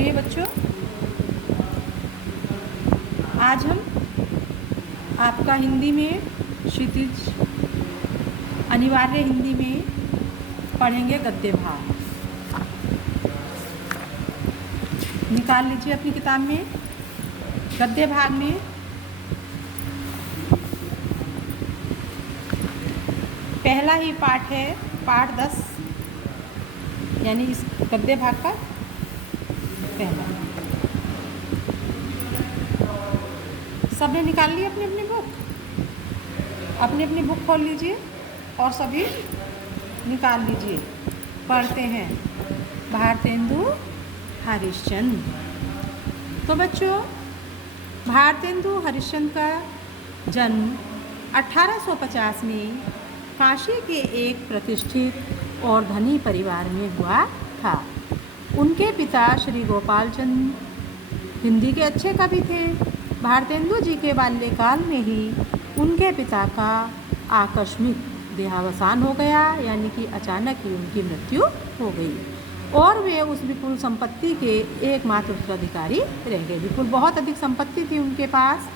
प्रिय बच्चों, आज हम आपका हिंदी में क्षितिज अनिवार्य हिंदी में पढ़ेंगे गद्य भाग। निकाल लीजिए अपनी किताब में गद्य भाग में पहला ही पाठ है, पाठ 10, यानी इस गद्य भाग का पहला। सबने निकाल ली अपनी अपनी बुक? अपनी अपनी बुक खोल लीजिए और सभी निकाल लीजिए। पढ़ते हैं भारतेंदु हरिश्चंद्र। तो बच्चों, भारतेंदु हरिश्चंद्र का जन्म 1850 में काशी के एक प्रतिष्ठित और धनी परिवार में हुआ था। उनके पिता श्री गोपाल चंद हिंदी के अच्छे कवि थे। भारतेंदु जी के बाल्यकाल में ही उनके पिता का आकस्मिक देहावसान हो गया, यानी कि अचानक ही उनकी मृत्यु हो गई और वे उस विपुल संपत्ति के एकमात्र उत्तराधिकारी रह गए। विपुल बहुत अधिक संपत्ति थी उनके पास,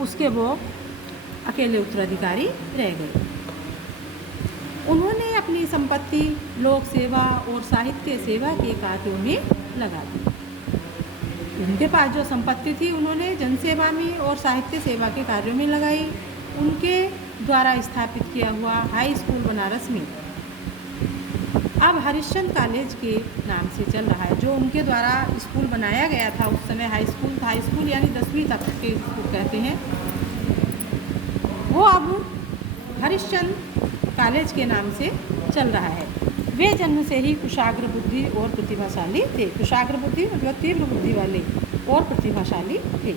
उसके वो अकेले उत्तराधिकारी रह गए। उन्होंने अपनी संपत्ति लोक सेवा और साहित्य सेवा के कार्यों में लगा दी। उनके पास जो संपत्ति थी उन्होंने जनसेवा में और साहित्य सेवा के कार्यों में लगाई। उनके द्वारा स्थापित किया हुआ हाई स्कूल बनारस में अब हरिश्चंद्र कॉलेज के नाम से चल रहा है। जो उनके द्वारा स्कूल बनाया गया था उस समय हाई स्कूल था, हाई स्कूल यानी 10वीं तक के स्कूल कहते हैं, वो अब हरिश्चंद्र कॉलेज के नाम से चल रहा है। वे जन्म से ही कुशाग्र बुद्धि और प्रतिभाशाली थे। कुशाग्र बुद्धि मतलब तीव्र बुद्धि वाले और प्रतिभाशाली थे।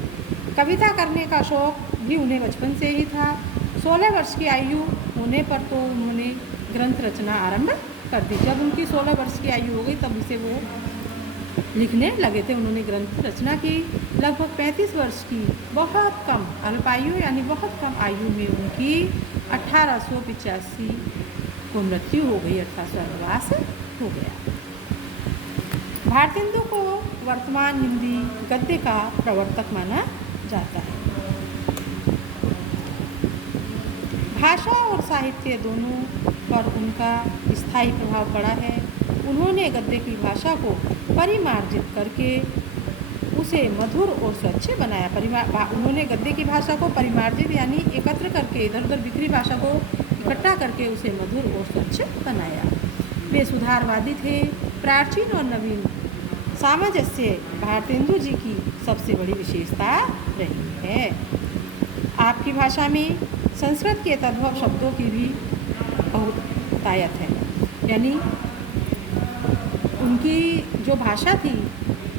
कविता करने का शौक भी उन्हें बचपन से ही था। 16 वर्ष की आयु होने पर तो उन्होंने ग्रंथ रचना आरंभ कर दी। जब उनकी 16 वर्ष की आयु हो गई तब से वो लिखने लगे थे। उन्होंने ग्रंथ रचना की। लगभग 35 वर्ष की बहुत कम अल्पायु यानी बहुत कम आयु में उनकी 1885 को मृत्यु हो गई, अर्थात स्वर्गवास हो गया। भारतेंदु को वर्तमान हिंदी गद्य का प्रवर्तक माना जाता है। भाषा और साहित्य दोनों पर उनका स्थायी प्रभाव पड़ा है। उन्होंने गद्य की भाषा को परिमार्जित करके उसे मधुर और स्वच्छ बनाया। उन्होंने गद्य की भाषा को परिमार्जित यानी एकत्र करके, इधर उधर बिखरी भाषा को इकट्ठा करके उसे मधुर और स्वच्छ बनाया। वे सुधारवादी थे। प्राचीन और नवीन सामंजस्य भारतेंदु जी की सबसे बड़ी विशेषता रही है। आपकी भाषा में संस्कृत के तद्भव शब्दों की भी बहुतायत है, यानी उनकी जो भाषा थी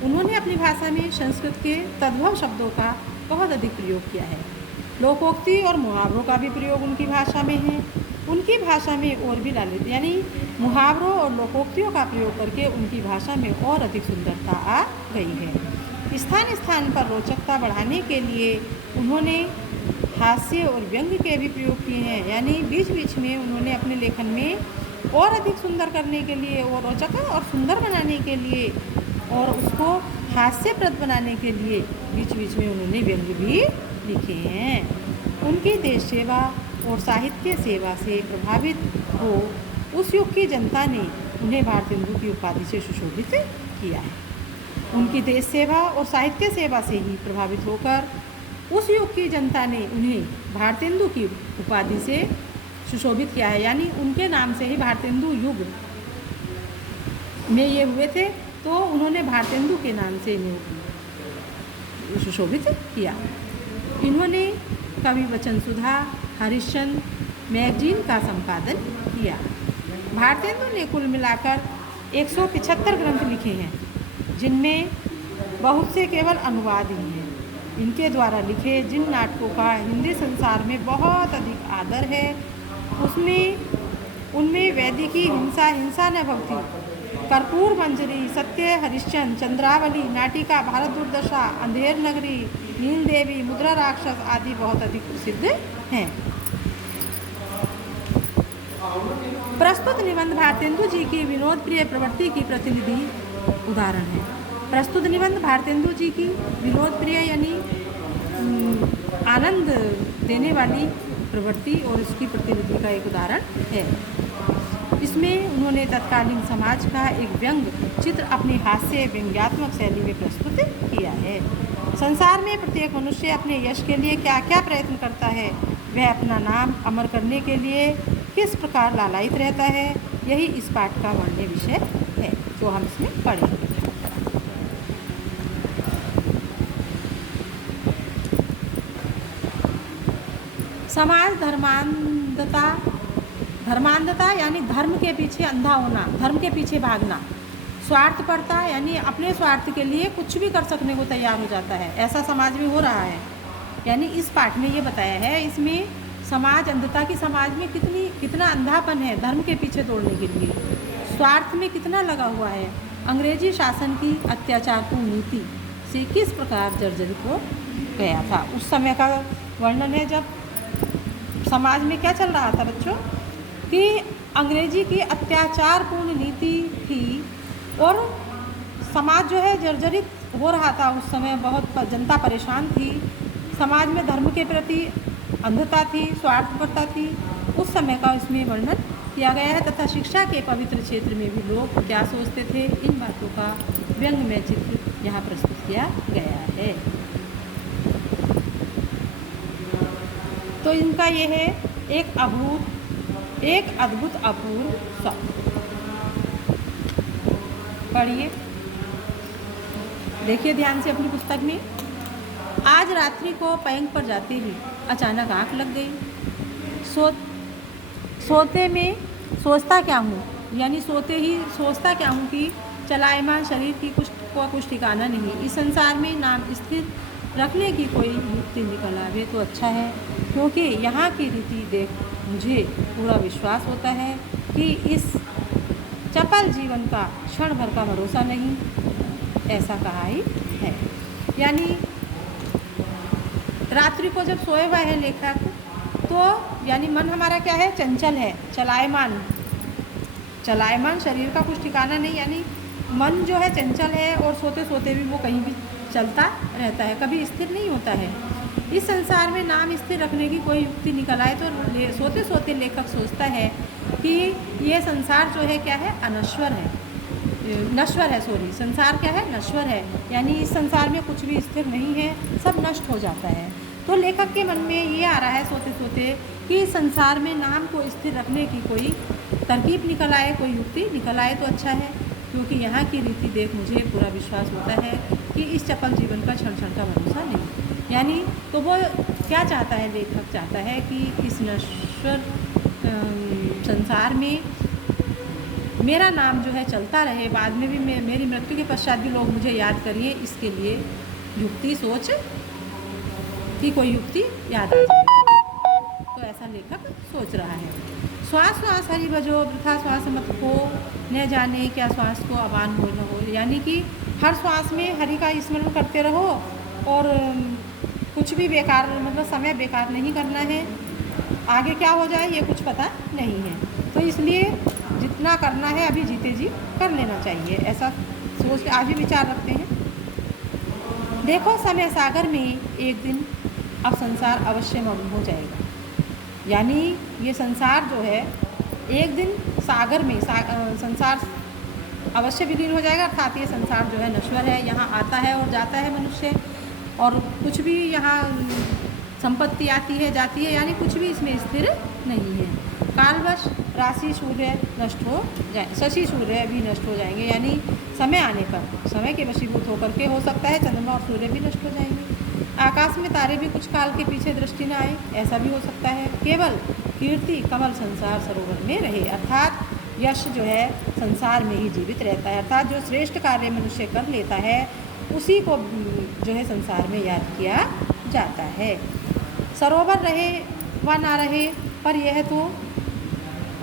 उन्होंने अपनी भाषा में संस्कृत के तद्भव शब्दों का बहुत अधिक प्रयोग किया है। लोकोक्ति और मुहावरों का भी प्रयोग उनकी भाषा में है। उनकी भाषा में और भी लालित यानी मुहावरों और लोकोक्तियों का प्रयोग करके उनकी भाषा में और अधिक सुंदरता आ गई है। स्थान स्थान पर रोचकता बढ़ाने के लिए उन्होंने हास्य और व्यंग्य के भी प्रयोग किए हैं, यानी बीच बीच में उन्होंने अपने लेखन में और अधिक सुंदर करने के लिए और रोचक और सुंदर बनाने के लिए और उसको हास्यप्रद बनाने के लिए बीच बीच में उन्होंने व्यंग्य भी लिखे हैं। उनकी देश सेवा और साहित्य सेवा से प्रभावित हो उस युग की जनता ने उन्हें भारतेंदु की उपाधि से सुशोभित किया है। उनकी देश सेवा और साहित्य सेवा से ही प्रभावित होकर उस युग की जनता ने उन्हें भारतेंदु की उपाधि से सुशोभित किया है, यानी उनके नाम से ही भारतेंदु युग में ये हुए थे तो उन्होंने भारतेंदु के नाम से इन्हें सुशोभित किया। इन्होंने कवि वचन सुधा, हरिश्चंद्र मैगजीन का संपादन किया। भारतेंदु ने कुल मिलाकर 175 ग्रंथ लिखे हैं, जिनमें बहुत से केवल अनुवाद ही हैं। इनके द्वारा लिखे जिन नाटकों का हिंदी संसार में बहुत अधिक आदर है उनमें वैदिकी, हिंसा हिंसा न भवती, कर्पूर मंजरी, सत्य हरिश्चंद्र, चंद्रावली, नाटिका, भारत दुर्दशा, अंधेर नगरी, नील देवी, मुद्रा राक्षस आदि बहुत अधिक प्रसिद्ध हैं। प्रस्तुत निबंध भारतेंदु जी की विनोद प्रिय प्रवृत्ति की प्रतिनिधि उदाहरण है। प्रस्तुत निबंध भारतेंदु जी की विनोद प्रिय यानी आनंद देने वाली प्रवृत्ति और उसकी प्रतिनिधि का एक उदाहरण है। इसमें उन्होंने तत्कालीन समाज का एक व्यंग चित्र अपनी हास्य व्यंग्यात्मक शैली में प्रस्तुत किया है। संसार में प्रत्येक मनुष्य अपने यश के लिए क्या क्या प्रयत्न करता है, वह अपना नाम अमर करने के लिए किस प्रकार लालायित रहता है, यही इस पाठ का वर्ण्य विषय है जो हम इसमें पढ़ेंगे। समाज धर्मांधता यानी धर्म के पीछे अंधा होना, धर्म के पीछे भागना, स्वार्थपरता यानी अपने स्वार्थ के लिए कुछ भी कर सकने को तैयार हो जाता है, ऐसा समाज में हो रहा है। यानी इस पाठ में ये बताया है, इसमें समाज अंधता की समाज में कितना अंधापन है धर्म के पीछे दौड़ने के लिए, स्वार्थ में कितना लगा हुआ है, अंग्रेजी शासन की अत्याचारपूर्ण नीति से किस प्रकार जर्जरित हो गया था। उस समय का वर्णन है जब समाज में क्या चल रहा था बच्चों कि अंग्रेजी की अत्याचारपूर्ण नीति थी और समाज जो है जर्जरित हो रहा था। उस समय बहुत जनता परेशान थी, समाज में धर्म के प्रति अंधता थी, स्वार्थपरता थी, उस समय का इसमें वर्णन किया गया है। तथा शिक्षा के पवित्र क्षेत्र में भी लोग क्या सोचते थे, इन बातों का व्यंग्यमय चित्र यहाँ प्रस्तुत किया गया है। तो इनका ये है एक अद्भुत अपूर्व स्वप्न। पढ़िए, देखिए ध्यान से अपनी पुस्तक में। आज रात्रि को पैंग पर जाते ही अचानक आंख लग गई। सोते में सोचता क्या हूँ, यानी सोते ही सोचता क्या हूँ कि चलायमान शरीर की कुछ ठिकाना नहीं। इस संसार में नाम स्थिर रखने की कोई युक्ति निकल आवे तो अच्छा है, क्योंकि यहाँ की रीति देख मुझे पूरा विश्वास होता है कि इस चपल जीवन का क्षण भर का भरोसा नहीं, ऐसा कहा ही है। यानी रात्रि को जब सोए हुआ है लेखक, तो यानी मन हमारा क्या है, चंचल है, चलायमान शरीर का कुछ ठिकाना नहीं, यानी मन जो है चंचल है और सोते सोते भी वो कहीं भी चलता रहता है, कभी स्थिर नहीं होता है। इस संसार में नाम स्थिर रखने की कोई युक्ति निकल आए तो सोते सोते लेखक सोचता है कि ये संसार जो है क्या है, नश्वर है, संसार क्या है, नश्वर है, यानी इस संसार में कुछ भी स्थिर नहीं है, सब नष्ट हो जाता है। तो लेखक के मन में ये आ रहा है सोते सोते कि इस संसार में नाम को स्थिर रखने की कोई तरकीब निकल आए, कोई युक्ति निकल आए तो अच्छा है, क्योंकि यहाँ की रीति देख मुझे पूरा विश्वास होता है कि इस चपल जीवन का क्षण क्षण का भरोसा नहीं। यानी तो वो क्या चाहता है, लेखक चाहता है कि इस नश्वर संसार में मेरा नाम जो है चलता रहे, बाद में भी मेरी मृत्यु के पश्चात भी लोग मुझे याद करिए, इसके लिए युक्ति सोच की कोई युक्ति याद आ जाए। तो ऐसा लेखक सोच रहा है। श्वास श्वास हरि भजो वृथा श्वास मत हो, न जाने क्या श्वास को अबान हो न हो, यानी कि हर श्वास में हरि का स्मरण करते रहो और कुछ भी बेकार मतलब समय बेकार नहीं करना है, आगे क्या हो जाए ये कुछ पता नहीं है, तो इसलिए जितना करना है अभी जीते जी कर लेना चाहिए, ऐसा सोच के आज भी विचार रखते हैं। देखो समय सागर में एक दिन अब संसार अवश्य मग्न हो जाएगा, यानी ये संसार जो है एक दिन सागर में संसार अवश्य विलीन हो जाएगा, अर्थात ये संसार जो है नश्वर है, यहाँ आता है और जाता है मनुष्य, और कुछ भी यहाँ संपत्ति आती है जाती है, यानी कुछ भी इसमें स्थिर नहीं है। कालवश राशि सूर्य नष्ट हो जाए, शशि सूर्य भी नष्ट हो जाएंगे, यानी समय आने पर समय के वशीभूत होकर के हो सकता है चंद्रमा और सूर्य भी नष्ट हो जाएंगे। आकाश में तारे भी कुछ काल के पीछे दृष्टि न आए, ऐसा भी हो सकता है। केवल कीर्ति कमल संसार सरोवर में रहे, अर्थात यश जो है संसार में ही जीवित रहता है, अर्थात जो श्रेष्ठ कार्य मनुष्य कर लेता है उसी को जो है संसार में याद किया जाता है। सरोवर रहे व ना रहे, पर यह तो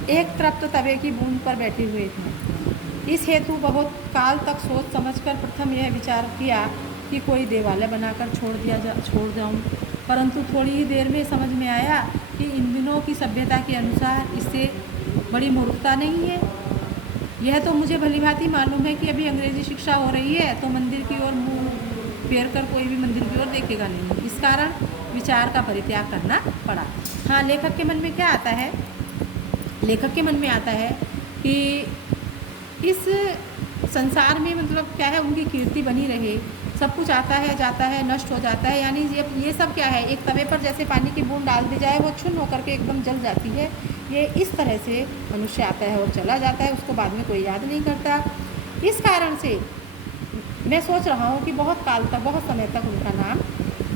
एक तृप्त तवे की बूंद पर बैठे हुए थे। इस हेतु बहुत काल तक सोच समझकर प्रथम यह विचार किया कि कोई देवालय बनाकर छोड़ जाऊं, परंतु थोड़ी ही देर में समझ में आया कि इन दिनों की सभ्यता के अनुसार इससे बड़ी मूर्खता नहीं है। यह तो मुझे भली भांति मालूम है कि अभी अंग्रेजी शिक्षा हो रही है, तो मंदिर की ओर मुंह फेर कर कोई भी मंदिर की ओर देखेगा नहीं। इस कारण विचार का परित्याग करना पड़ा। हाँ, लेखक के मन में क्या आता है? लेखक के मन में आता है कि इस संसार में मतलब क्या है, उनकी कीर्ति बनी रहे। सब कुछ आता है, जाता है, नष्ट हो जाता है, यानी ये सब क्या है, एक तवे पर जैसे पानी की बूंद डाल दी जाए, वो छुन होकर के एकदम जल जाती है। ये इस तरह से मनुष्य आता है और चला जाता है, उसको बाद में कोई याद नहीं करता। इस कारण से मैं सोच रहा हूँ कि बहुत काल तक, बहुत समय तक उनका नाम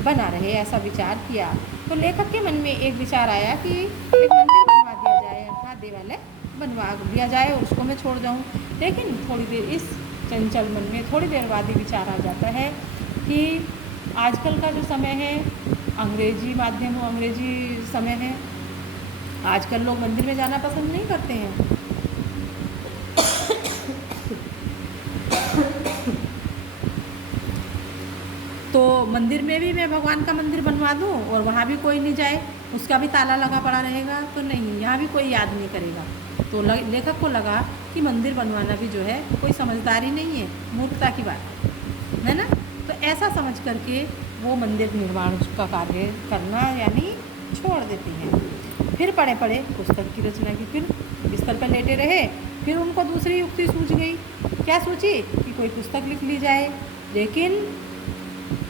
बना रहे, ऐसा विचार किया। तो लेखक के मन में एक विचार आया कि एक मंदिर बनवा दिया जाए, अर्थात देवालय बनवा दिया जाए और उसको मैं छोड़ जाऊँ। लेकिन थोड़ी देर इस चंचल मन में थोड़ी देर बाद ही विचार आ जाता है कि आजकल का जो समय है, अंग्रेजी माध्यम, अंग्रेजी समय है, आजकल लोग मंदिर में जाना पसंद नहीं करते हैं। तो मंदिर में भी मैं भगवान का मंदिर बनवा दूँ और वहाँ भी कोई नहीं जाए, उसका भी ताला लगा पड़ा रहेगा, तो नहीं, यहाँ भी कोई याद नहीं करेगा। तो लेखक को लगा कि मंदिर बनवाना भी जो है कोई समझदारी नहीं है, मूर्खता की बात है ना। तो ऐसा समझ करके वो मंदिर निर्माण का कार्य करना यानी छोड़ देते हैं। फिर पढ़े पढ़े पुस्तक की रचना की, फिर बिस्तर पर लेटे रहे। फिर उनको दूसरी युक्ति सूझ गई। क्या सूझी? कि कोई पुस्तक लिख ली जाए। लेकिन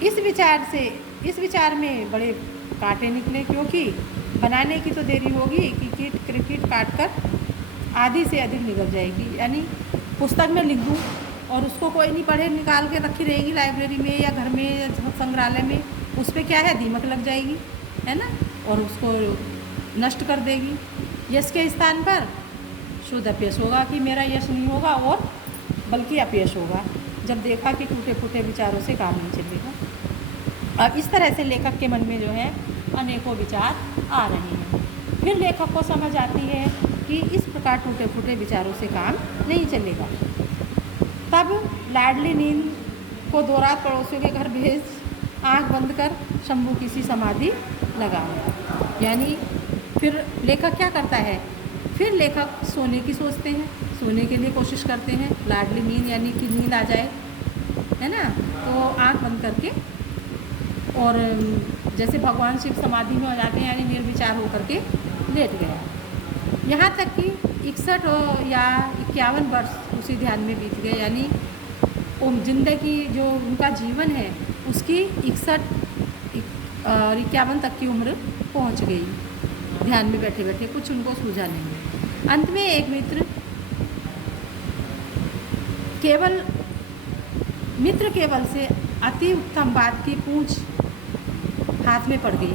इस विचार में बड़े कांटे निकले, क्योंकि बनाने की तो देरी होगी कि कीट क्रिकेट काट कर आधी से अधिक निकल जाएगी। यानी पुस्तक में लिख दूँ और उसको कोई नहीं पढ़े, निकाल के रखी रहेगी लाइब्रेरी में या घर में या संग्रहालय में, उस पर क्या है, दीमक लग जाएगी, है ना, और उसको नष्ट कर देगी। यश के स्थान पर शुद्ध अपयश होगा कि मेरा यश नहीं होगा, और बल्कि अपयश होगा जब देखा कि टूटे फूटे विचारों से काम नहीं चलेगा। अब इस तरह से लेखक के मन में जो है अनेकों विचार आ रहे हैं। फिर लेखक को समझ आती है कि इस प्रकार टूटे फूटे विचारों से काम नहीं चलेगा। तब लाडली नींद को 2 रात पड़ोसियों के घर भेज आंख बंद कर शंभू की सी समाधि लगाया। यानी फिर लेखक क्या करता है? फिर लेखक सोने की सोचते हैं, सोने के लिए कोशिश करते हैं, लाडली नींद यानी कि नींद आ जाए, है ना। तो आंख बंद करके, और जैसे भगवान शिव समाधि में हो जाते हैं, यानी निर्विचार होकर के लेट गया। यहाँ तक कि 61 या 51 वर्ष उसी ध्यान में बीत गए, यानी जिंदगी जो उनका जीवन है उसकी 61 और 51 तक की उम्र पहुँच गई। ध्यान में बैठे बैठे कुछ उनको सूझा नहीं। अंत में एक मित्र केवल से अति उत्तम बात की पूंछ हाथ में पड़ गई।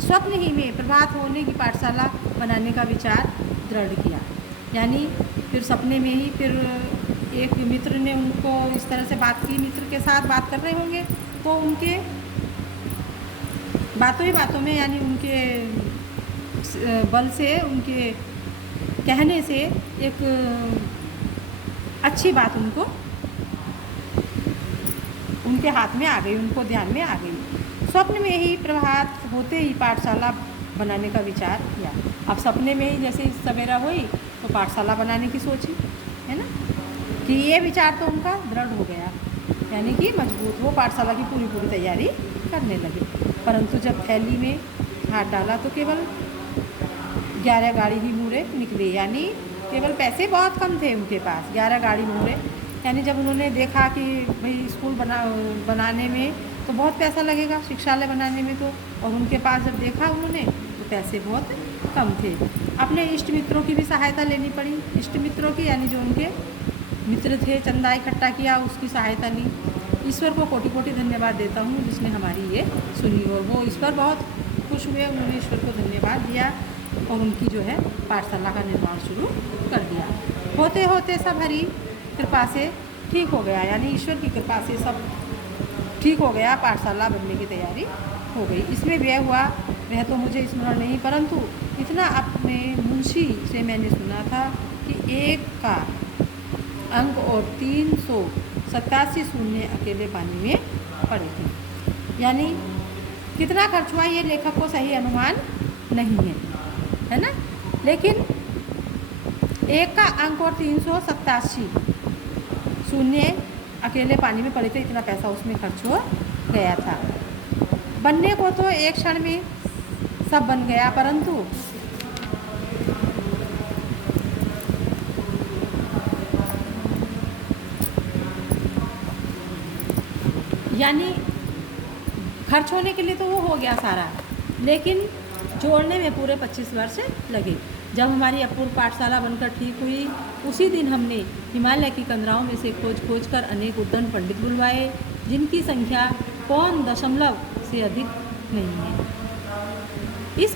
स्वप्न ही में प्रभात होने की पाठशाला बनाने का विचार दृढ़ किया। यानी फिर सपने में ही फिर एक मित्र ने उनको इस तरह से बात की, मित्र के साथ बात कर रहे होंगे, तो उनके बातों ही बातों में, यानी उनके बल से, उनके कहने से एक अच्छी बात उनको उनके हाथ में आ गई, उनको ध्यान में आ गई। स्वप्न में ही प्रभात होते ही पाठशाला बनाने का विचार किया। अब सपने में ही जैसे सवेरा हुई तो पाठशाला बनाने की सोची, है ना, कि ये विचार तो उनका दृढ़ हो गया, यानी कि मजबूत, वो पाठशाला की पूरी तैयारी करने लगे। परंतु जब थैली में हाथ डाला तो केवल 11 गाड़ी ही मुहरे निकले, यानी केवल पैसे बहुत कम थे उनके पास, 11 गाड़ी मुहरे। यानी जब उन्होंने देखा कि भाई स्कूल बनाने में तो बहुत पैसा लगेगा, शिक्षालय बनाने में तो, और उनके पास जब देखा उन्होंने तो पैसे बहुत कम थे। अपने इष्ट मित्रों की भी सहायता लेनी पड़ी, इष्ट मित्रों की, यानी जो उनके मित्र थे, चंदा इकट्ठा किया, उसकी सहायता ली। ईश्वर को कोटि कोटि धन्यवाद देता हूँ जिसने हमारी ये सुनी, और वो ईश्वर बहुत खुश हुए, उन्होंने ईश्वर को धन्यवाद दिया और उनकी जो है पाठशाला का निर्माण शुरू कर दिया। होते होते सब हरी कृपा से ठीक हो गया, यानी ईश्वर की कृपा से सब ठीक हो गया, पाठशाला बनने की तैयारी हो गई। इसमें व्यय हुआ वह तो मुझे स्मरण नहीं, परंतु इतना अपने मुंशी से मैंने सुना था कि 1 का अंक और 387 शून्य अकेले पानी में पड़े थे। यानी कितना खर्च हुआ ये लेखक को सही अनुमान नहीं है, है ना। लेकिन 1 का अंक और 387 शून्य अकेले पानी में पड़े थे, इतना पैसा उसमें खर्च हो गया था। बनने को तो एक क्षण में सब बन गया, परंतु यानी खर्च होने के लिए तो वो हो गया सारा, लेकिन जोड़ने में पूरे 25 वर्ष लगे। जब हमारी अपूर्व पाठशाला बनकर ठीक हुई, उसी दिन हमने हिमालय की कंदराओं में से खोज कर अनेक उद्दंड पंडित बुलवाए, जिनकी संख्या 0.0 से अधिक नहीं है। इस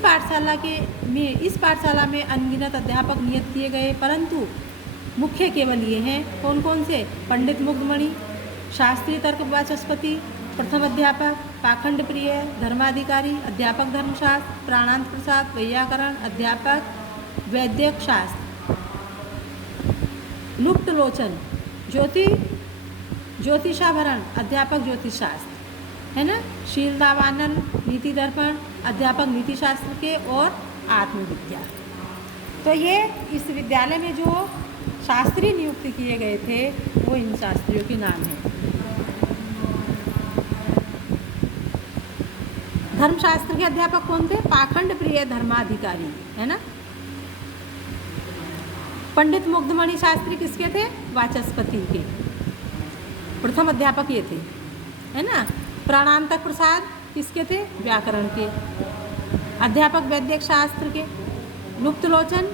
पाठशाला में अनगिनत अध्यापक नियत किए गए, परंतु मुख्य केवल ये हैं। कौन कौन से? पंडित मुग्धमणि, शास्त्रीय तर्क वाचस्पति, प्रथम अध्यापक पाखंड प्रिय, धर्माधिकारी, अध्यापक धर्मशास्त्र, प्राणांत प्रसाद, वैयाकरण, अध्यापक वैद्यक शास्त्र, लुप्त लोचन, ज्योतिषाभरण, अध्यापक ज्योतिष शास्त्र, है ना, शीलदावानंद, नीति दर्पण, अध्यापक नीति शास्त्र के, और आत्मविद्या। तो ये इस विद्यालय में जो शास्त्री नियुक्त किए गए थे वो इन शास्त्रियों के नाम हैं। धर्मशास्त्र के अध्यापक कौन थे? पाखंड प्रिय धर्माधिकारी, है ना। पंडित मुग्धमणि शास्त्री किसके थे? वाचस्पति के प्रथम अध्यापक ये थे, है ना। प्राणांतक प्रसाद किसके थे? व्याकरण के। अध्यापक वैद्यक शास्त्र के। लुप्तलोचन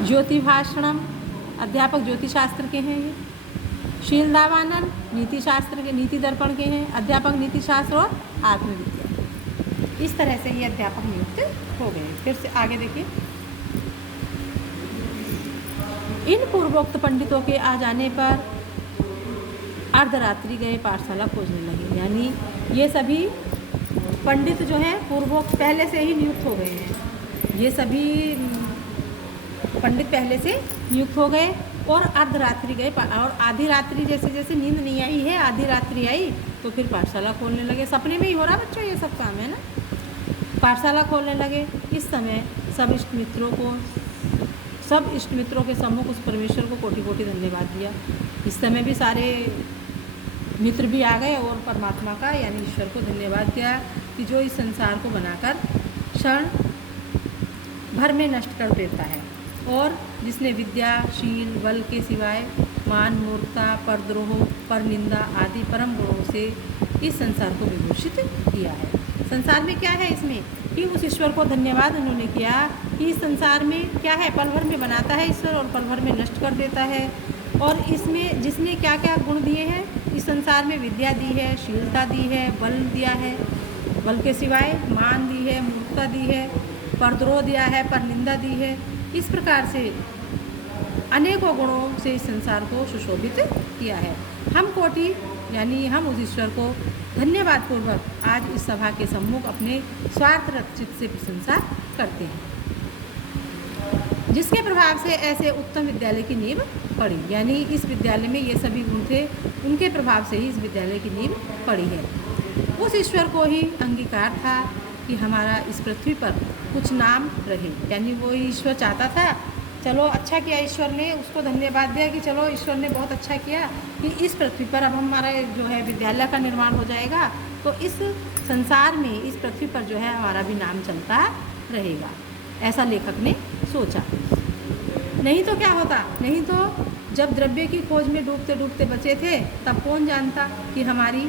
ज्योतिभाषणम, अध्यापक ज्योतिष शास्त्र के हैं ये। शीलदावानंद नीति शास्त्र के, नीति दर्पण के हैं, अध्यापक नीति शास्त्र और आत्मविद्या। इस तरह से ये अध्यापक नियुक्त हो गए। फिर से आगे देखिए। इन पूर्वोक्त पंडितों के आ जाने पर अर्धरात्रि गए पाठशाला खोजने लगे। यानी ये सभी पंडित जो हैं पूर्वोक्त पहले से ही नियुक्त हो गए हैं। ये सभी पंडित पहले से नियुक्त हो गए और अर्धरात्रि गए, और आधी रात्रि जैसे जैसे नींद नहीं आई है, आधी रात्रि आई तो फिर पाठशाला खोलने लगे। सपने में ही हो रहा बच्चों ये सब काम, है ना। पाठशाला खोलने लगे। इस समय सब इष्ट मित्रों के सम्मुख उस परमेश्वर को कोटि कोटि धन्यवाद दिया। इस समय भी सारे मित्र भी आ गए और परमात्मा का यानी ईश्वर को धन्यवाद किया कि जो इस संसार को बनाकर क्षण भर में नष्ट कर देता है, और जिसने विद्या, शील, बल के सिवाय मान, मूर्खता, परद्रोह, परनिंदा आदि परम गुणों से इस संसार को विभूषित किया है। संसार में क्या है इसमें कि उस ईश्वर को धन्यवाद उन्होंने किया कि इस संसार में क्या है, पल भर में बनाता है ईश्वर और पल भर में नष्ट कर देता है। और इसमें जिसने क्या क्या गुण दिए हैं, इस संसार में विद्या दी है, शीलता दी है, बल दिया है, बल के सिवाय मान दी है, मूर्खता दी है, परद्रोह दिया है, परनिंदा दी है। इस प्रकार से अनेकों गुणों से इस संसार को सुशोभित किया है। हम कोटि यानी हम उस ईश्वर को धन्यवाद पूर्वक आज इस सभा के सम्मुख अपने स्वार्थरत चित्त से प्रशंसा करते हैं, जिसके प्रभाव से ऐसे उत्तम विद्यालय की नींव पड़ी। यानी इस विद्यालय में ये सभी गुण थे, उनके प्रभाव से ही इस विद्यालय की नींव पड़ी है। उस ईश्वर को ही अंगीकार था कि हमारा इस पृथ्वी पर कुछ नाम रहे, यानी वो ईश्वर चाहता था। चलो अच्छा किया ईश्वर ने, उसको धन्यवाद दिया कि चलो ईश्वर ने बहुत अच्छा किया कि इस पृथ्वी पर अब हमारा जो है विद्यालय का निर्माण हो जाएगा, तो इस संसार में, इस पृथ्वी पर जो है हमारा भी नाम चलता रहेगा, ऐसा लेखक ने सोचा। नहीं तो क्या होता, नहीं तो जब द्रव्य की खोज में डूबते डूबते बचे थे तब कौन जानता कि हमारी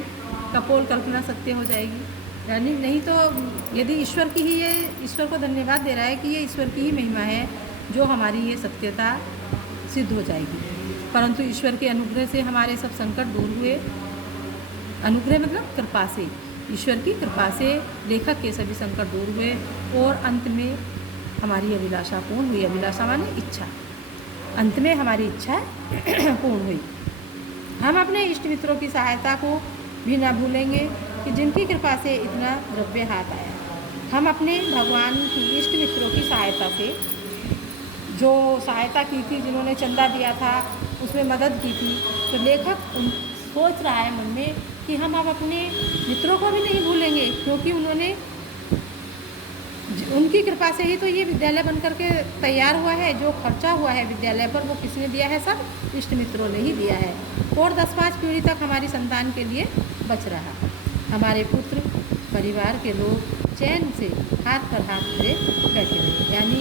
कपोल कल्पना सत्य हो जाएगी। यानी नहीं तो यदि ईश्वर की ही, ये ईश्वर को धन्यवाद दे रहा है कि ये ईश्वर की ही महिमा है जो हमारी ये सत्यता सिद्ध हो जाएगी। परंतु ईश्वर के अनुग्रह से हमारे सब संकट दूर हुए। अनुग्रह मतलब कृपा से, ईश्वर की कृपा से लेखक के सभी संकट दूर हुए और अंत में हमारी अभिलाषा पूर्ण हुई। अभिलाषा माने इच्छा, अंत में हमारी इच्छा पूर्ण हुई। हम अपने इष्ट मित्रों की सहायता को भी न भूलेंगे कि जिनकी कृपा से इतना द्रव्य हाथ आया। हम अपने भगवान की इष्ट मित्रों की सहायता से, जो सहायता की थी, जिन्होंने चंदा दिया था, उसमें मदद की थी, तो लेखक सोच रहा है मन में कि हम अब अपने मित्रों को भी नहीं भूलेंगे, क्योंकि उन्होंने उनकी कृपा से ही तो ये विद्यालय बनकर के तैयार हुआ है। जो खर्चा हुआ है विद्यालय पर वो किसने दिया है? सब इष्ट मित्रों ने ही दिया है। और 10-5 पीढ़ी तक हमारी संतान के लिए बच रहा। हमारे पुत्र, परिवार के लोग चैन से हाथ पर हाथ धरे बैठे रहे। यानी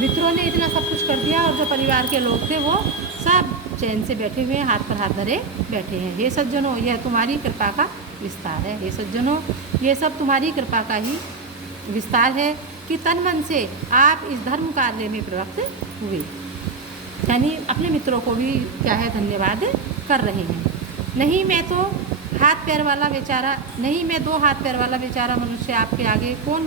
मित्रों ने इतना सब कुछ कर दिया और जो परिवार के लोग थे वो सब चैन से बैठे हुए हाथ पर हाथ धरे बैठे हैं। हे सज्जनों, यह तुम्हारी कृपा का विस्तार है। हे सज्जनों, ये सब तुम्हारी कृपा का ही विस्तार है कि तन मन से आप इस धर्म कार्य में प्रवृत्त हुए। यानी अपने मित्रों को भी क्या है, धन्यवाद कर रहे हैं। नहीं मैं तो हाथ पैर वाला बेचारा, नहीं मैं 2 हाथ पैर वाला बेचारा मनुष्य आपके आगे कौन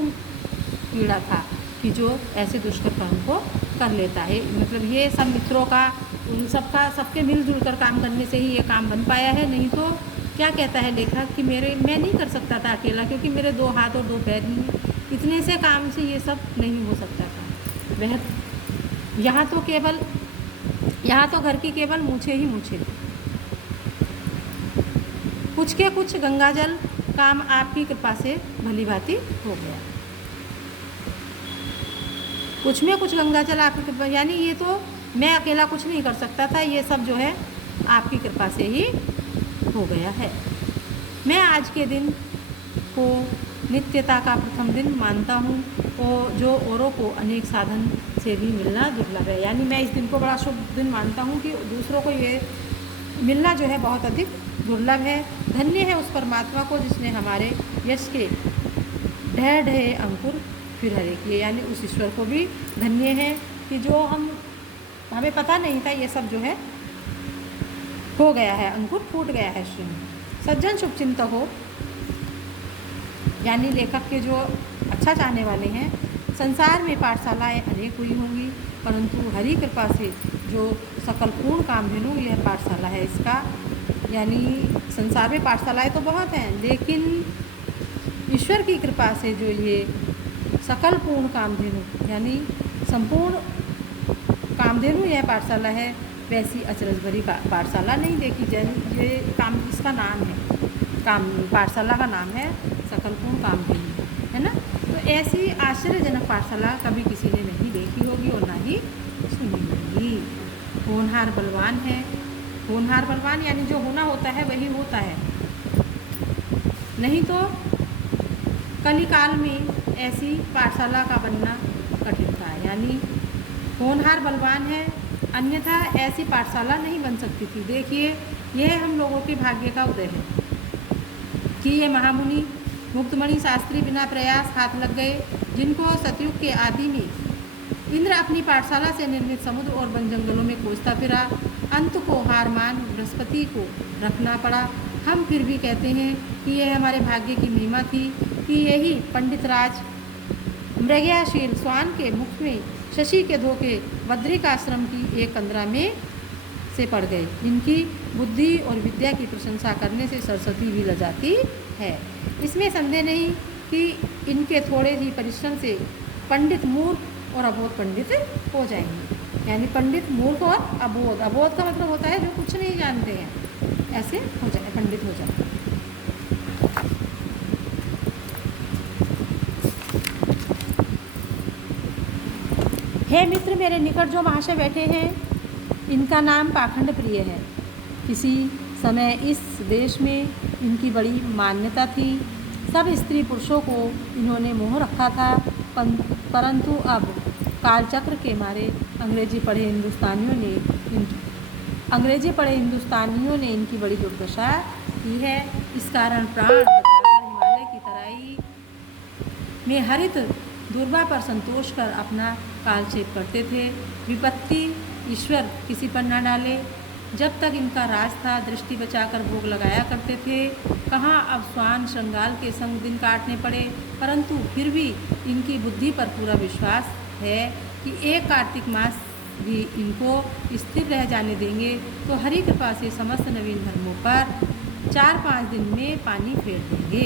पीड़ा था कि जो ऐसे दुष्कर काम को कर लेता है। मतलब ये सब मित्रों का, उन सबका, सबके मिलजुल कर काम करने से ही ये काम बन पाया है। नहीं तो क्या कहता है लेखक कि मैं नहीं कर सकता था अकेला, क्योंकि मेरे 2 हाथ और 2 पैर नहीं, इतने से काम से ये सब नहीं हो सकता था। वह यहाँ तो घर की केवल मूछें ही मूछें थी। कुछ के कुछ गंगाजल काम आपकी कृपा से भली भांति हो गया। कुछ में कुछ गंगाजल आपकी कृपा, यानी ये तो मैं अकेला कुछ नहीं कर सकता था, ये सब जो है आपकी कृपा से ही हो गया है। मैं आज के दिन को नित्यता का प्रथम दिन मानता हूँ और जो औरों को अनेक साधन से भी मिलना दुर्लभ है। यानी मैं इस दिन को बड़ा शुभ दिन मानता हूँ कि दूसरों को ये मिलना जो है बहुत अधिक दुर्लभ है। धन्य है उस परमात्मा को जिसने हमारे यश के ढह ढहे अंकुर फिर हरे किए। यानी उस ईश्वर को भी धन्य है कि जो हमें पता नहीं था ये सब जो है हो गया है, अंकुर फूट गया है श्री में। सज्जन शुभचिंतक हो, यानी लेखक के जो अच्छा चाहने वाले हैं, संसार में पाठशालाएँ अनेक हुई होंगी, परंतु हरि कृपा से जो सकल पूर्ण कामधेनु यह पाठशाला है इसका। यानी संसार में पाठशालाएँ तो बहुत हैं, लेकिन ईश्वर की कृपा से जो ये सकल पूर्ण कामधेनु यानी संपूर्ण कामधेनु यह पाठशाला है, वैसी अचरज भरी पाठशाला नहीं देखी। ये काम इसका नाम है, काम पाठशाला का नाम है सकल पूर्ण कामधेनु, है ना। तो ऐसी आश्चर्यजनक पाठशाला कभी किसी ने नहीं देखी होगी और ना ही सुनी होगी। होनहार बलवान है, होनहार बलवान यानी जो होना होता है वही होता है, नहीं तो कलिकाल में ऐसी पाठशाला का बनना कठिन था। यानी होनहार बलवान है, अन्यथा ऐसी पाठशाला नहीं बन सकती थी। देखिए यह हम लोगों के भाग्य का उदय है कि ये महामुनि मुक्तमणि शास्त्री बिना प्रयास हाथ लग गए, जिनको सतयुग के आदि में इंद्र अपनी पाठशाला से निर्मित समुद्र और वन जंगलों में खोजता फिरा, अंत को हार मान बृहस्पति को रखना पड़ा। हम फिर भी कहते हैं कि यह हमारे भाग्य की महिमा थी कि यही पंडित राज मृगयाशील स्वान के मुख में शशि के धोखे बद्रिकाश्रम की एक कंदरा में से पड़ गए। इनकी बुद्धि और विद्या की प्रशंसा करने से सरस्वती भी लजाती है। इसमें संदेह नहीं कि इनके थोड़े ही परिश्रम से पंडित मूर्ख और अबोध पंडित हो जाएंगे। यानी पंडित मूर्ख और अबोध, अबोध का मतलब होता है जो कुछ नहीं जानते हैं, ऐसे हो जाए पंडित हो जाए। हे मित्र, मेरे निकट जो महाशय बैठे हैं इनका नाम पाखंड प्रिय है। किसी समय इस देश में इनकी बड़ी मान्यता थी। सब स्त्री पुरुषों को इन्होंने मोह रखा था, परंतु अब कालचक्र के मारे अंग्रेजी पढ़े हिंदुस्तानियों ने इनकी बड़ी दुर्दशा की है। इस कारण प्राण बचाकर हिमालय की तराई में हरित दुर्वा पर संतोष कर अपना कालक्षेप करते थे। विपत्ति ईश्वर किसी पर न डाले। जब तक इनका राज था दृष्टि बचाकर भोग लगाया करते थे। कहाँ अब स्वान श्रृंगाल के संग दिन काटने पड़े, परंतु फिर भी इनकी बुद्धि पर पूरा विश्वास है कि एक कार्तिक मास भी इनको स्थिर रह जाने देंगे तो हरि कृपा से समस्त नवीन धर्मों पर 4-5 दिन में पानी फेर देंगे।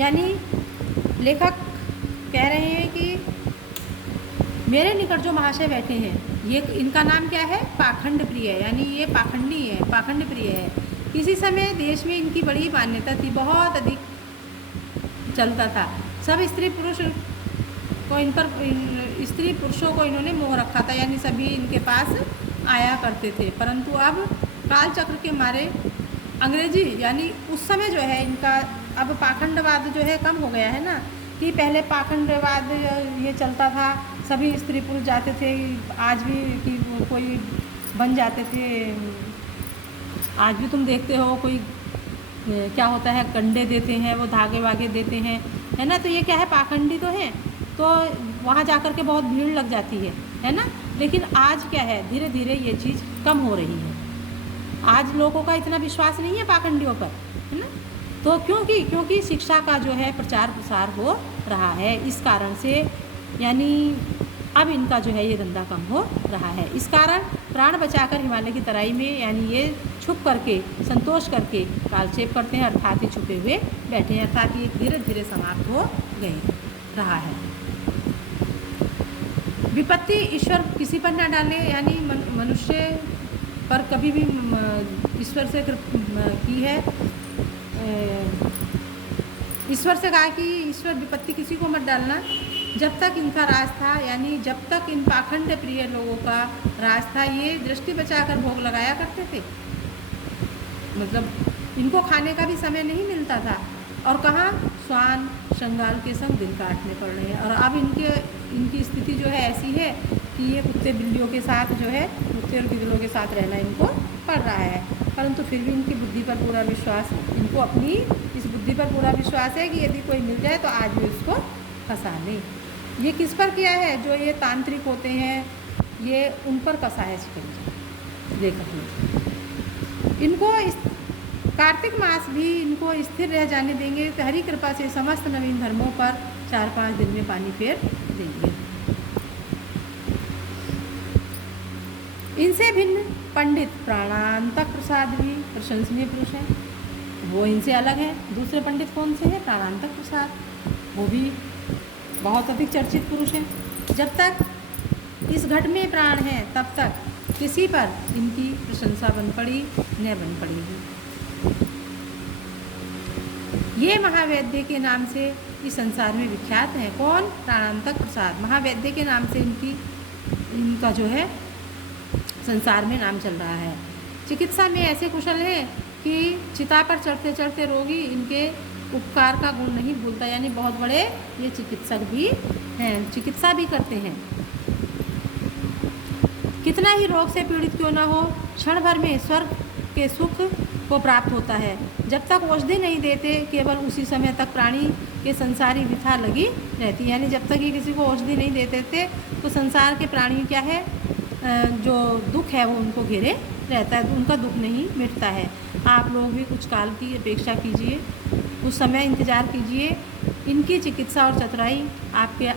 यानी लेखक कह रहे हैं कि मेरे निकट जो महाशय बैठे हैं ये इनका नाम क्या है? पाखंड प्रिय है। यानी ये पाखंडी है, पाखंड प्रिय है। किसी समय देश में इनकी बड़ी मान्यता थी, बहुत अधिक चलता था। सब स्त्री पुरुष को स्त्री पुरुषों को इन्होंने मोह रखा था, यानी सभी इनके पास आया करते थे। परंतु अब काल चक्र के मारे अंग्रेजी यानी उस समय जो है इनका अब पाखंडवाद जो है कम हो गया है ना, कि पहले पाखंडवाद ये चलता था, सभी स्त्री पुरुष जाते थे, आज भी कि कोई बन जाते थे, आज भी तुम देखते हो कोई क्या होता है कंडे देते हैं, वो धागे वागे देते हैं, है ना। तो ये क्या है, पाखंडी तो है, तो वहाँ जा कर के बहुत भीड़ लग जाती है ना। लेकिन आज क्या है, धीरे धीरे ये चीज़ कम हो रही है। आज लोगों का इतना विश्वास नहीं है पाखंडियों पर, है ना। तो क्योंकि शिक्षा का जो है प्रचार प्रसार हो रहा है, इस कारण से यानी अब इनका जो है ये धंधा कम हो रहा है। इस कारण प्राण बचाकर हिमालय की तराई में यानी ये छुप करके संतोष करके कालक्षेप करते हैं, अर्थात ही छुपे हुए बैठे हैं, अर्थात ये धीरे धीरे समाप्त हो गए रहा है। विपत्ति ईश्वर किसी पर न डाले, यानी मनुष्य पर कभी भी ईश्वर से की है, ईश्वर से कहा कि ईश्वर विपत्ति किसी को मत डालना। जब तक इनका राज था, यानी जब तक इन पाखंड प्रिय लोगों का राज था, ये दृष्टि बचाकर भोग लगाया करते थे, मतलब इनको खाने का भी समय नहीं मिलता था। और कहाँ स्वान शंगाल के संग दिन काटने पड़ रहे हैं। और अब इनकी स्थिति जो है ऐसी है कि ये कुत्ते बिल्लियों के साथ जो है, कुत्ते और बिल्लियों के साथ रहना इनको पड़ रहा है। परंतु फिर भी इनकी बुद्धि पर पूरा विश्वास, इनको अपनी इस बुद्धि पर पूरा विश्वास है कि यदि कोई मिल जाए तो आज भी उसको फंसा नहीं। ये किस पर किया है, जो ये तांत्रिक होते हैं, ये उन पर कसा है लेखक ने। इनको इस कार्तिक मास भी इनको स्थिर रह जाने देंगे, तो हरि कृपा से समस्त नवीन धर्मों पर 4-5 दिन में पानी फेर देंगे। इनसे भिन्न पंडित प्राणांतक प्रसाद भी प्रशंसनीय पुरुष हैं, वो इनसे अलग है। दूसरे पंडित कौन से हैं, प्राणांतक प्रसाद, वो भी बहुत अधिक चर्चित पुरुष हैं। जब तक इस घट में प्राण है तब तक किसी पर इनकी प्रशंसा बन पड़ी न बन पड़ेगी। ये महावैद्य के नाम से इस संसार में विख्यात हैं। कौन, प्राणांतक प्रसाद, महावैद्य के नाम से इनका जो है संसार में नाम चल रहा है। चिकित्सा में ऐसे कुशल हैं कि चिता पर चढ़ते चढ़ते रोगी इनके उपकार का गुण नहीं भूलता, यानी बहुत बड़े ये चिकित्सक भी हैं, चिकित्सा भी करते हैं। कितना ही रोग से पीड़ित क्यों ना हो, क्षण भर में स्वर्ग के सुख को प्राप्त होता है। जब तक औषधि नहीं देते, केवल उसी समय तक प्राणी के संसारी वृथा लगी रहती है, यानी जब तक ये किसी को औषधि नहीं देते थे तो संसार के प्राणी क्या है, जो दुख है वो उनको घेरे रहता है, उनका दुख नहीं मिटता है। आप लोग भी कुछ काल की अपेक्षा कीजिए, कुछ समय इंतज़ार कीजिए, इनकी चिकित्सा और चतुराई आपके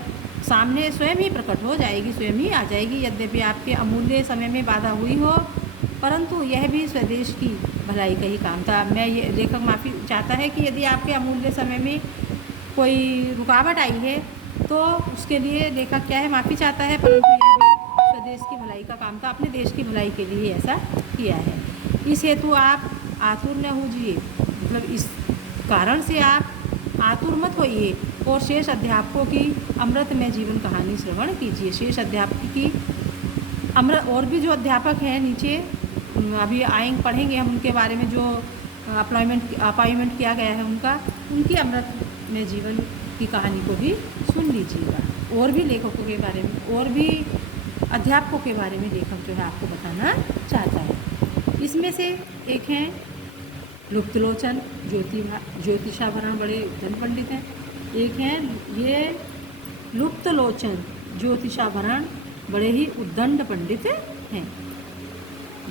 सामने स्वयं ही प्रकट हो जाएगी, स्वयं ही आ जाएगी। यद्यपि आपके अमूल्य समय में बाधा हुई हो, परंतु यह भी स्वदेश की भलाई का ही काम था। मैं ये लेखक माफ़ी चाहता है कि यदि आपके अमूल्य समय में कोई रुकावट आई है तो उसके लिए लेखक क्या है, माफ़ी चाहता है, परंतु यह भी स्वदेश की भलाई का काम था, अपने देश की भलाई के लिए ऐसा किया है। इस हेतु आप आतुर न होइए, मतलब इस कारण से आप आतुर मत होइए और शेष अध्यापकों की अमृतमय जीवन कहानी श्रवण कीजिए। शेष अध्यापक की अमृत, और भी जो अध्यापक हैं नीचे अभी आएंगे, पढ़ेंगे हम उनके बारे में, जो अपॉइंटमेंट किया गया है उनकी अमृतमय जीवन की कहानी को भी सुन लीजिएगा। और भी लेखकों के बारे में, और भी अध्यापकों के बारे में लेखक जो है आपको बताना चाहता है। इसमें से एक हैं लुप्तलोचन, ज्योतिषाभरण, बड़े धन पंडित हैं। एक हैं ये लुप्तलोचन ज्योतिषाभरण, बड़े ही उद्दंड पंडित हैं।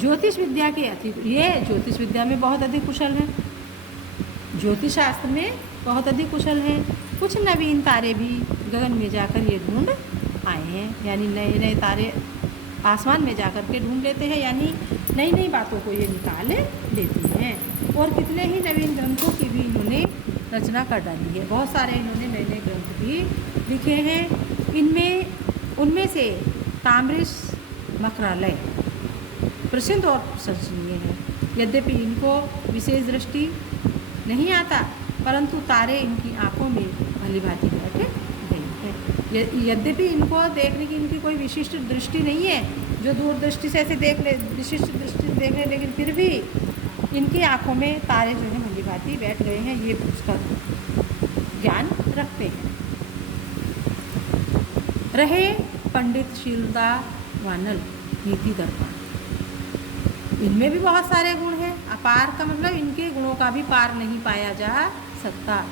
ज्योतिष विद्या के ये ज्योतिष विद्या में बहुत अधिक कुशल हैं, ज्योतिष शास्त्र में बहुत अधिक कुशल हैं। कुछ नवीन तारे भी गगन में जाकर ये ढूंढ आए हैं, यानी नए नए तारे आसमान में जाकर के ढूंढ लेते हैं, यानी नई नई बातों को ये निकाल लेती हैं। और कितने ही नवीन ग्रंथों की भी इन्होंने रचना कर डाली है, बहुत सारे इन्होंने नए नए ग्रंथ भी लिखे हैं। उनमें से ताम्रिश मकरालय प्रसिद्ध और प्रशंसनीय है। यद्यपि इनको विशेष दृष्टि नहीं आता, परंतु तारे इनकी आंखों में भली भांति बैठ गए हैं। यद्यपि इनको देखने की इनकी कोई विशिष्ट दृष्टि नहीं है, जो दूरदृष्टि से ऐसे देख ले, विशिष्ट दृष्टि से देख ले, लेकिन फिर भी इनकी आंखों में तारे जो हैं भली भांति बैठ गए हैं, ये उसका ज्ञान रखते हैं। रहे पंडित शीलता वानल नीति दर्पण, इनमें भी बहुत सारे गुण हैं। अपार का मतलब इनके गुणों का भी पार नहीं पाया जा सकता।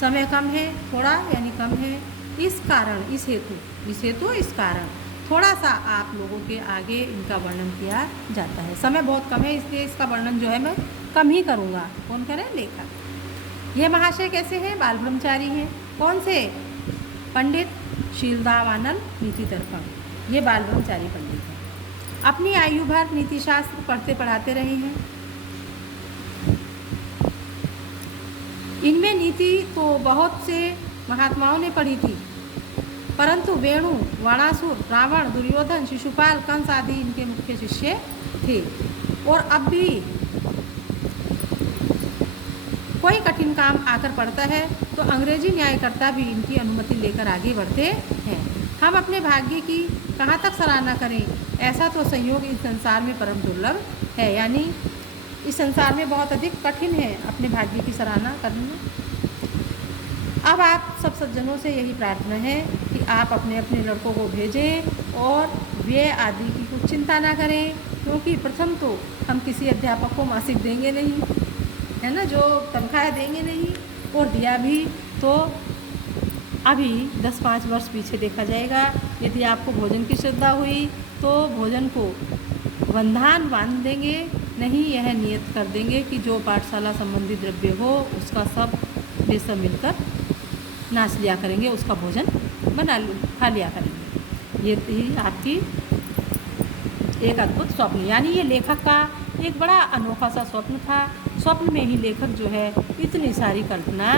समय कम है, थोड़ा यानी कम है, इस कारण इस कारण थोड़ा सा आप लोगों के आगे इनका वर्णन किया जाता है। समय बहुत कम है, इसलिए इसका वर्णन जो है मैं कम ही करूँगा। कौन करें? लेखक। ये महाशय कैसे हैं? बाल ब्रह्मचारी हैं। कौन से? पंडित शीलता वानल नीति दर्पण, ये बाल ब्रह्मचारी पंडित हैं। अपनी आयु भर नीति शास्त्र पढ़ते पढ़ाते रहे हैं। इनमें नीति तो बहुत से महात्माओं ने पढ़ी थी, परंतु वेणु, वाणासुर, रावण, दुर्योधन, शिशुपाल, कंस आदि इनके मुख्य शिष्य थे। और अब भी कोई कठिन काम आकर पड़ता है तो अंग्रेजी न्यायकर्ता भी इनकी अनुमति लेकर आगे बढ़ते हैं। हम अपने भाग्य की कहाँ तक सराहना करें? ऐसा तो संयोग इस संसार में परम दुर्लभ है, यानी इस संसार में बहुत अधिक कठिन है अपने भाग्य की सराहना करना। अब आप सब सज्जनों से यही प्रार्थना है कि आप अपने अपने लड़कों को भेजें और व्यय आदि की कुछ चिंता ना करें, क्योंकि प्रथम तो हम किसी अध्यापक को मासिक देंगे नहीं, है ना, जो तनख्वाह देंगे नहीं, और दिया भी तो अभी 10-5 वर्ष पीछे देखा जाएगा। यदि आपको भोजन की श्रद्धा हुई तो भोजन को वंधान बांध देंगे, नहीं यह नियत कर देंगे कि जो पाठशाला संबंधी द्रव्य हो उसका सब वे सब मिलकर नाच लिया करेंगे, उसका भोजन खा लिया करेंगे। ये ही आपकी एक अद्भुत स्वप्न, यानी ये लेखक का एक बड़ा अनोखा सा स्वप्न था। स्वप्न में ही लेखक जो है इतनी सारी कल्पना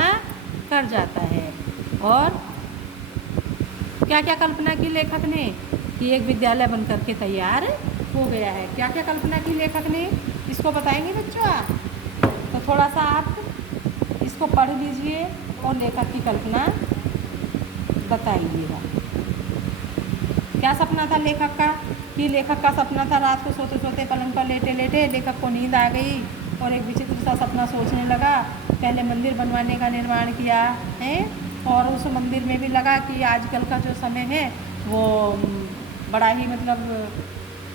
कर जाता है। और क्या क्या कल्पना की लेखक ने? कि एक विद्यालय बन करके तैयार हो गया है। क्या क्या कल्पना की लेखक ने, इसको बताएंगे बच्चों आप? तो थोड़ा सा आप इसको पढ़ लीजिए और लेखक की कल्पना बताइएगा। क्या सपना था लेखक का? कि लेखक का सपना था रात को सोते सोते पलंग पर लेटे लेटे लेखक को नींद आ गई और एक विचित्र सा सपना सोचने लगा। पहले मंदिर बनवाने का निर्माण किया है और उस मंदिर में भी लगा कि आजकल का जो समय है वो बड़ा ही मतलब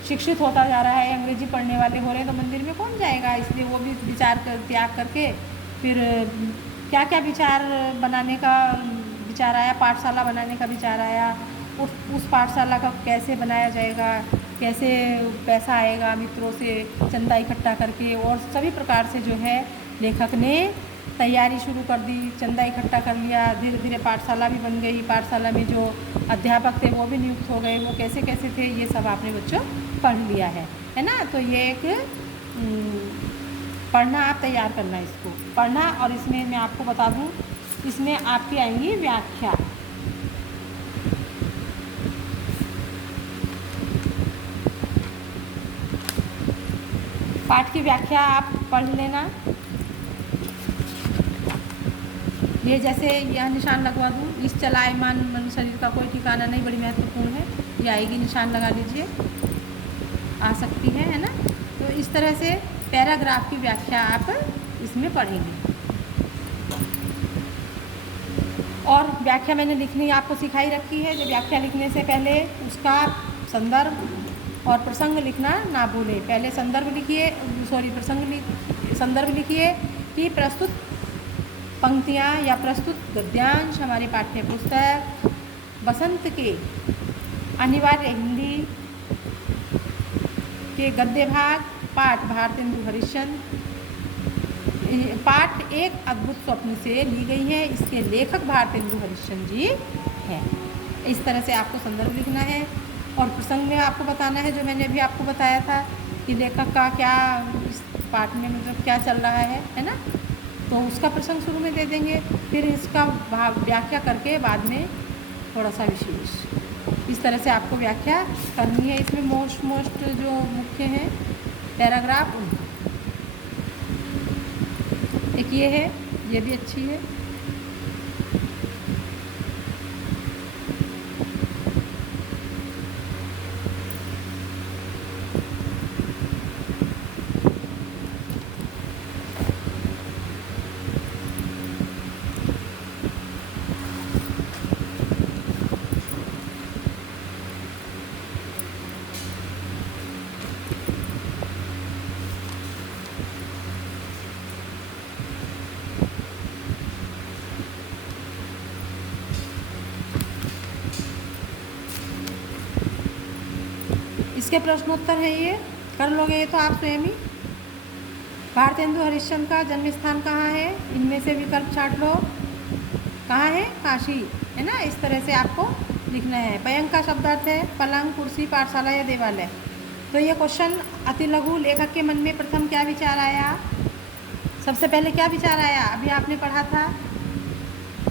शिक्षित होता जा रहा है, अंग्रेजी पढ़ने वाले हो रहे हैं, तो मंदिर में कौन जाएगा। इसलिए वो भी त्याग करके फिर क्या क्या विचार बनाने का विचार आया, पाठशाला बनाने का विचार आया। उस पाठशाला का कैसे बनाया जाएगा, कैसे पैसा आएगा, मित्रों से चंदा इकट्ठा करके, और सभी प्रकार से जो है लेखक ने तैयारी शुरू कर दी। चंदा इकट्ठा कर लिया, धीरे धीरे पाठशाला भी बन गई। पाठशाला में जो अध्यापक थे वो भी नियुक्त हो गए। वो कैसे कैसे थे ये सब आपने बच्चों पढ़ लिया है ना। तो ये एक पढ़ना, आप तैयार करना, इसको पढ़ना। और इसमें मैं आपको बता दूं, इसमें आपकी आएंगी व्याख्या। पाठ की व्याख्या आप पढ़ लेना। ये जैसे यह निशान लगवा दूँ, इस चलायमान मन शरीर का कोई ठिकाना नहीं, बड़ी महत्वपूर्ण है। ये आएगी, निशान लगा लीजिए, आ सकती है ना। तो इस तरह से पैराग्राफ की व्याख्या आप इसमें पढ़ेंगे। और व्याख्या मैंने लिखनी आपको सिखाई रखी है। जो व्याख्या लिखने से पहले उसका संदर्भ और प्रसंग लिखना ना भूलें। पहले संदर्भ लिखिए, संदर्भ लिखिए कि प्रस्तुत पंक्तियाँ या प्रस्तुत गद्यांश हमारे पाठ्य पुस्तक बसंत के अनिवार्य हिंदी के गद्य भाग पाठ भारतेंदु हरिश्चंद्र, पाठ एक अद्भुत स्वप्न से ली गई है। इसके लेखक भारतेंदु हरिश्चंद्र जी हैं। इस तरह से आपको संदर्भ लिखना है। और प्रसंग में आपको बताना है, जो मैंने अभी आपको बताया था कि लेखक का क्या इस पाठ में मतलब क्या चल रहा है ना। तो उसका प्रसंग शुरू में दे देंगे, फिर इसका व्याख्या करके बाद में थोड़ा सा विशेष। इस तरह से आपको व्याख्या करनी है। इसमें मोस्ट जो मुख्य हैं पैराग्राफ, एक ये है ये भी अच्छी है। इसके प्रश्नोत्तर है ये, कर लोगे ये तो आप स्वयं ही। भारतेंदु हरिश्चंद्र का जन्म स्थान कहाँ है? इनमें से विकल्प छांट लो। कहाँ है? काशी, है ना। इस तरह से आपको लिखना है। पयंग का शब्दार्थ है पलंग, कुर्सी, पाठशाला या देवालय। तो ये क्वेश्चन अति लघु, लेखक के मन में प्रथम क्या विचार आया? सबसे पहले क्या विचार आया? अभी आपने पढ़ा था,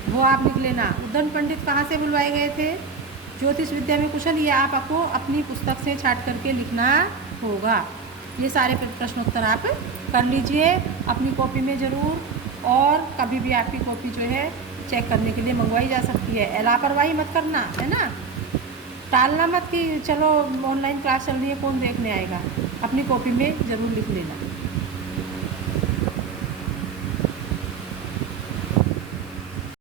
वो आप लिख लेना। उद्दंड पंडित कहाँ से बुलवाए गए थे? ज्योतिष विद्या में कुशल, ये आपको अपनी पुस्तक से छाट करके लिखना होगा। ये सारे प्रश्नोत्तर आप कर लीजिए अपनी कॉपी में ज़रूर, और कभी भी आपकी कॉपी जो है चेक करने के लिए मंगवाई जा सकती है। लापरवाही मत करना, है ना। टालना मत कि चलो ऑनलाइन क्लास चल रही है, कौन देखने आएगा। अपनी कॉपी में ज़रूर लिख लेना।